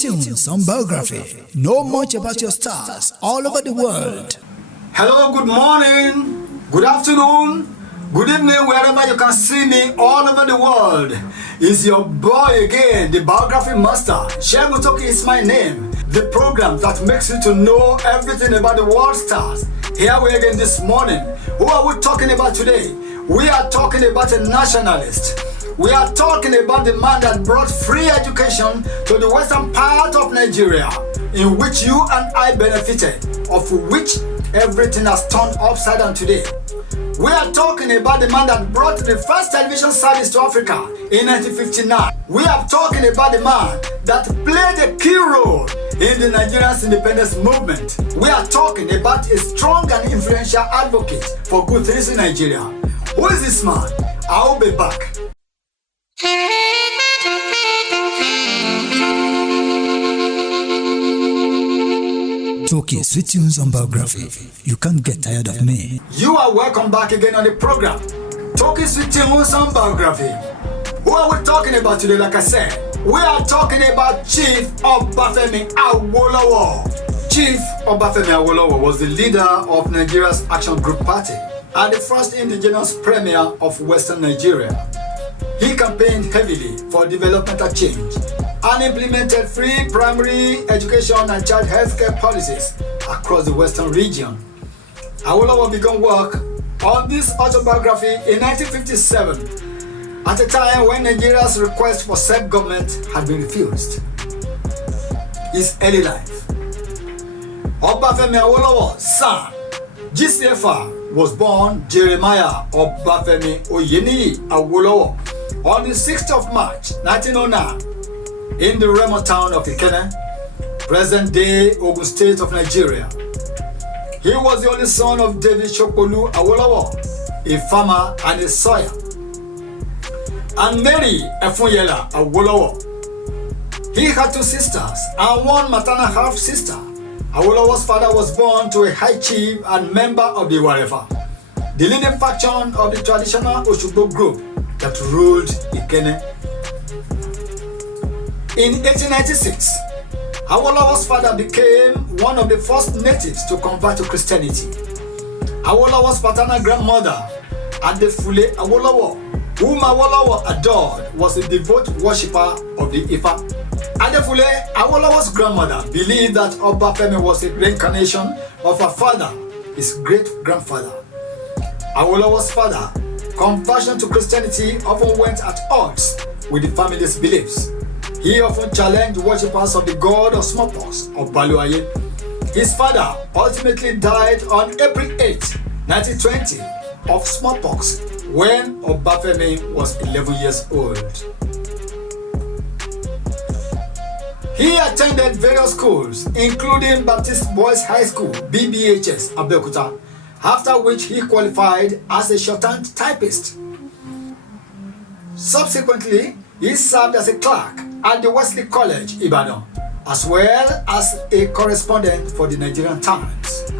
Tunes on Biography. Know much about your stars all over the world. Hello, good morning, good afternoon, good evening, wherever you can see me all over the world. It's your boy again, the Biography Master. Shegun Toki is my name. The program that makes you to know everything about the world stars. Here we again this morning. Who are we talking about today? We are talking about a nationalist. We are talking about the man that brought free education to the western part of Nigeria, in which you and I benefited, of which everything has turned upside down today. We are talking about the man that brought the first television service to Africa in 1959. We are talking about the man that played a key role in the Nigerian independence movement. We are talking about a strong and influential advocate for good things in Nigeria. Who is this man? I will be back. Toki, sweet tunes on Biography. You can't get tired of me. You are welcome back again on the program. Toki, sweet tunes on Biography. Who are we talking about today? Like I said, we are talking about Chief Obafemi Awolowo. Chief Obafemi Awolowo was the leader of Nigeria's Action Group Party and the first indigenous premier of Western Nigeria. He campaigned heavily for developmental change and implemented free primary education and child healthcare policies across the Western region. Awolowo began work on this autobiography in 1957, at a time when Nigeria's request for self-government had been refused. His early life. Obafemi Awolowo's son, GCFR, was born Jeremiah Obafemi Oyeniyi Awolowo on the 6th of March 1909 in the remote town of Ikenne, present-day Ogun State of Nigeria. He was the only son of David Shokolu Awolowo, a farmer and a sawyer, and Mary Efunyela Awolowo. He had two sisters and one maternal half-sister. Awolowo's father was born to a high chief and member of the Warefa, the leading faction of the traditional Oshogbo group that ruled Ikenne. In 1896, Awolowo's father became one of the first natives to convert to Christianity. Awolowo's paternal grandmother, Adefule Awolowo, whom Awolowo adored, was a devout worshipper of the Ifa. Adefule, Awolowo's grandmother, believed that Obafemi was a reincarnation of her father, his great-grandfather. Awolowo's father, conversion to Christianity often went at odds with the family's beliefs. He often challenged worshippers of the god of smallpox of Baluaye. His father ultimately died on April 8, 1920 of smallpox when Obafemi was 11 years old. He attended various schools, including Baptist Boys High School, BBHS, Abeokuta, after which he qualified as a shorthand typist. Subsequently, he served as a clerk at the Wesley College, Ibadan, as well as a correspondent for the Nigerian Times.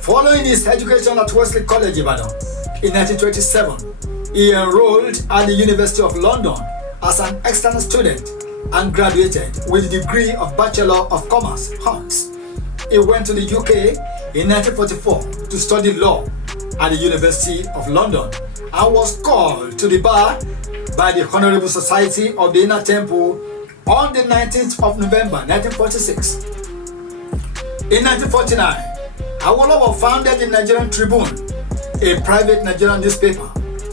Following his education at Wesley College, Ibadan, in 1927, he enrolled at the University of London as an external student and graduated with the degree of Bachelor of Commerce, Hons. He went to the UK in 1944 to study law at the University of London and was called to the bar by the Honorable Society of the Inner Temple on the 19th of November 1946. In 1949, Awolowo founded the Nigerian Tribune, a private Nigerian newspaper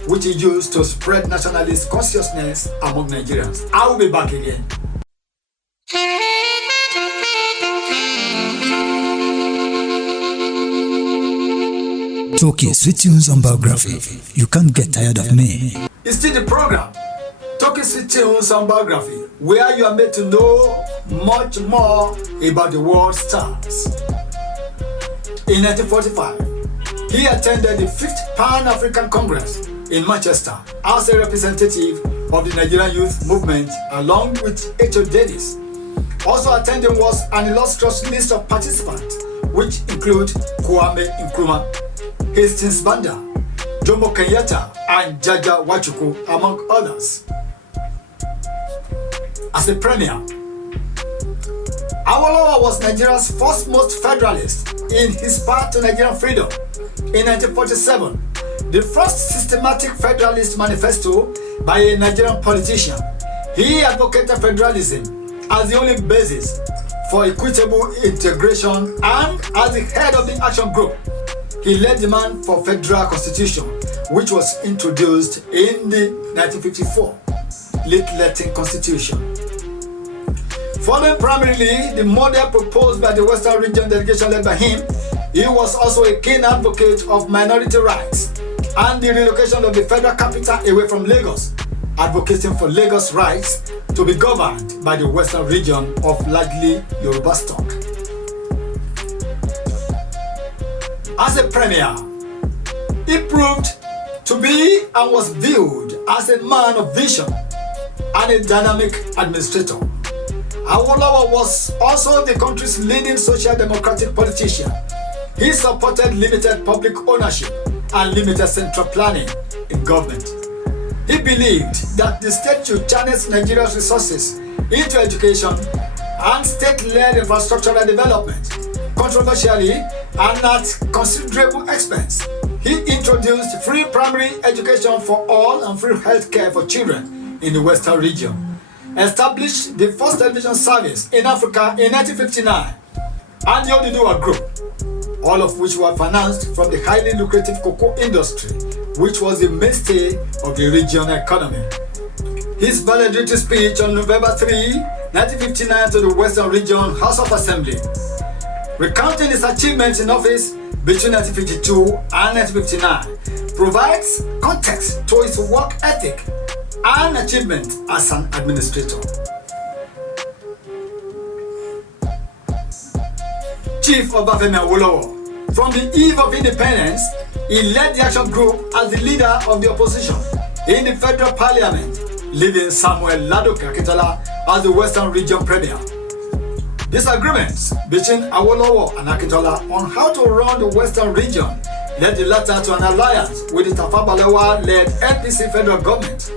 which he used to spread nationalist consciousness among Nigerians. I will be back again. Toki, sweet tunes on Biography. You can't get tired of me. It's still the program, Toki Sweet Tunes on Biography, where you are made to know much more about the world stars. In 1945, he attended the 5th Pan-African Congress in Manchester as a representative of the Nigerian youth movement along with H.O. Davis. Also attending was an illustrious list of participants, which include Kwame Nkrumah, Hastings Banda, Jomo Kenyatta, and Jaja Wachuku, among others. As a premier, Awolowo was Nigeria's first-most federalist in his path to Nigerian freedom. In 1947, the first systematic federalist manifesto by a Nigerian politician, he advocated federalism as the only basis for equitable integration, and as the head of the action group, he led the demand for federal constitution, which was introduced in the 1954 late Latin constitution. Following primarily the model proposed by the Western Region delegation led by him, he was also a keen advocate of minority rights and the relocation of the federal capital away from Lagos, advocating for Lagos' rights to be governed by the Western Region of largely Yoruba stock. As a premier, he proved to be and was viewed as a man of vision and a dynamic administrator. Awolowo was also the country's leading social democratic politician. He supported limited public ownership and limited central planning in government. He believed that the state should channel Nigeria's resources into education and state-led infrastructural development. Controversially, and at considerable expense, he introduced free primary education for all and free health care for children in the Western region, established the first television service in Africa in 1959, and the Oduduwa Group, all of which were financed from the highly lucrative cocoa industry, which was the mainstay of the regional economy. His valedictory speech on November 3, 1959 to the Western Region House of Assembly, recounting his achievements in office between 1952 and 1959, provides context to his work ethic and achievement as an administrator. Chief Obafemi Awolowo. From the eve of independence, he led the action group as the leader of the opposition in the federal parliament, leaving Samuel Ladoke Akintola as the Western Region Premier. Disagreements between Awolowo and Akintola on how to run the Western Region led the latter to an alliance with the Tafawa Balewa-led NPC federal government.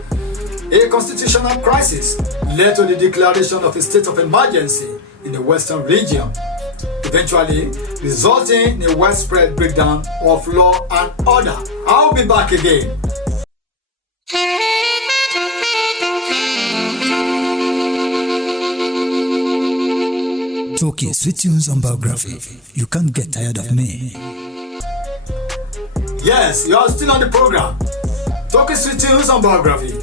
A constitutional crisis led to the declaration of a state of emergency in the Western Region, eventually resulting in a widespread breakdown of law and order. I'll be back again. Talking sweet tunes and biography. You can't get tired of me. Yes, you are still on the program. Talking sweet tunes and biography.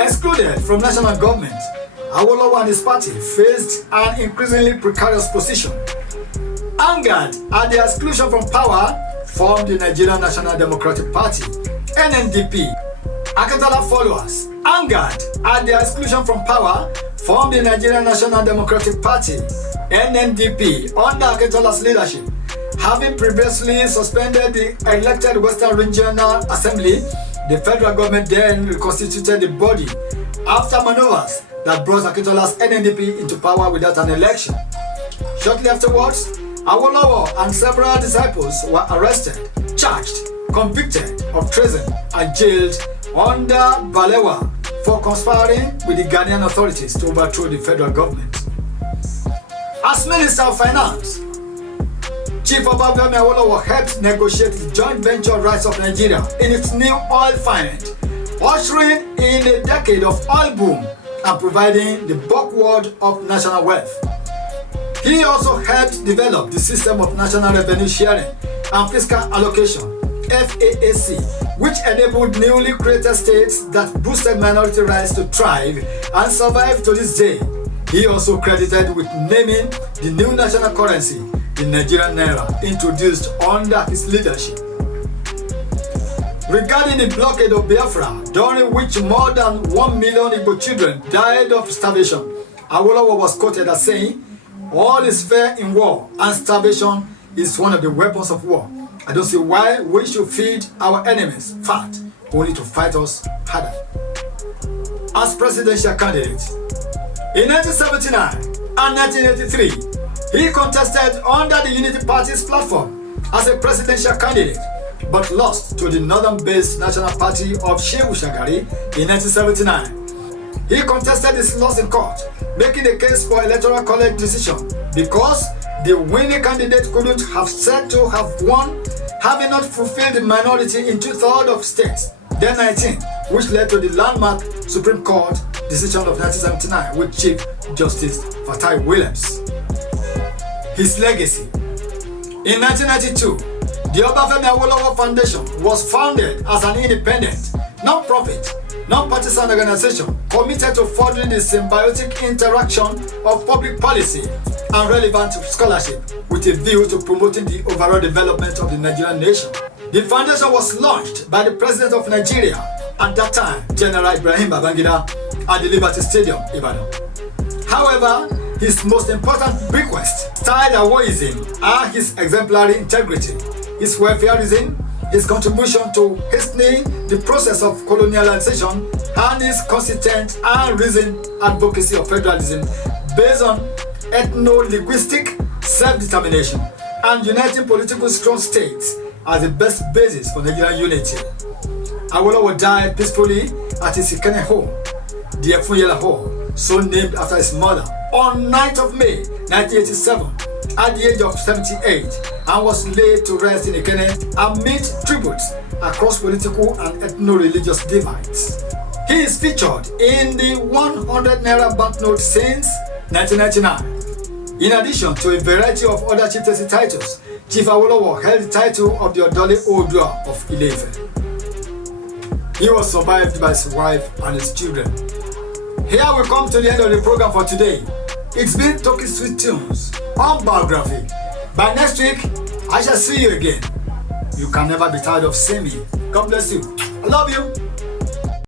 Excluded from national government, Awolowo and his party faced an increasingly precarious position. Angered at the exclusion from power, formed the Nigerian National Democratic Party, NNDP. Akintola followers, angered at the exclusion from power, formed the Nigerian National Democratic Party, NNDP, under Akintola's leadership. Having previously suspended the elected Western Regional Assembly, the federal government then reconstituted the body after maneuvers that brought Akintola's NNDP into power without an election. Shortly afterwards, Awolowo and several disciples were arrested, charged, convicted of treason, and jailed under Balewa for conspiring with the Ghanaian authorities to overthrow the federal government. As Minister of Finance, Chief Obafemi Awolowo helped negotiate the joint venture rights of Nigeria in its new oil find, ushering in a decade of oil boom and providing the bulwark of national wealth. He also helped develop the system of national revenue sharing and fiscal allocation, FAAC, which enabled newly created states that boosted minority rights to thrive and survive to this day. He also credited with naming the new national currency, the Nigerian Naira, introduced under his leadership. Regarding the blockade of Biafra, during which more than 1 million Igbo children died of starvation, Awolowo was quoted as saying, "All is fair in war, and starvation is one of the weapons of war. I don't see why we should feed our enemies fat, only to fight us harder." As presidential candidate, in 1979 and 1983, he contested under the Unity Party's platform as a presidential candidate, but lost to the northern-based National Party of Shehu Shagari in 1979. He contested his loss in court, making the case for electoral college decision because the winning candidate couldn't have said to have won, having not fulfilled the minority in 2/3 of states, then 19, which led to the landmark Supreme Court decision of 1979 with Chief Justice Fatai Williams. His legacy. In 1992, the Obafemi Awolowo Foundation was founded as an independent, non-profit, non-partisan organization committed to furthering the symbiotic interaction of public policy and relevant scholarship with a view to promoting the overall development of the Nigerian nation. The foundation was launched by the President of Nigeria at that time, General Ibrahim Babangida, at the Liberty Stadium, Ibadan. However, his most important bequests tied away him are his exemplary integrity, his welfareism, his contribution to hastening the process of colonialization, and his consistent and reasoned advocacy of federalism based on ethno-linguistic self-determination and uniting political strong states as the best basis for Nigerian unity. Awolowo died peacefully at his Ikene home, the Efunyela Hall, so named after his mother, on 9th of May 1987 at the age of 78, and was laid to rest in Ikene amid tributes across political and ethno-religious divides. He is featured in the 100 Naira banknote since 1999. In addition to a variety of other chieftaincy titles, Chief Awolowo held the title of the Odole Oodua of Ile-Ife. He was survived by his wife and his children. Here we come to the end of the program for today. It's been Talking Sweet Tunes on Biography. By next week, I shall see you again. You can never be tired of seeing me. God bless you. I love you.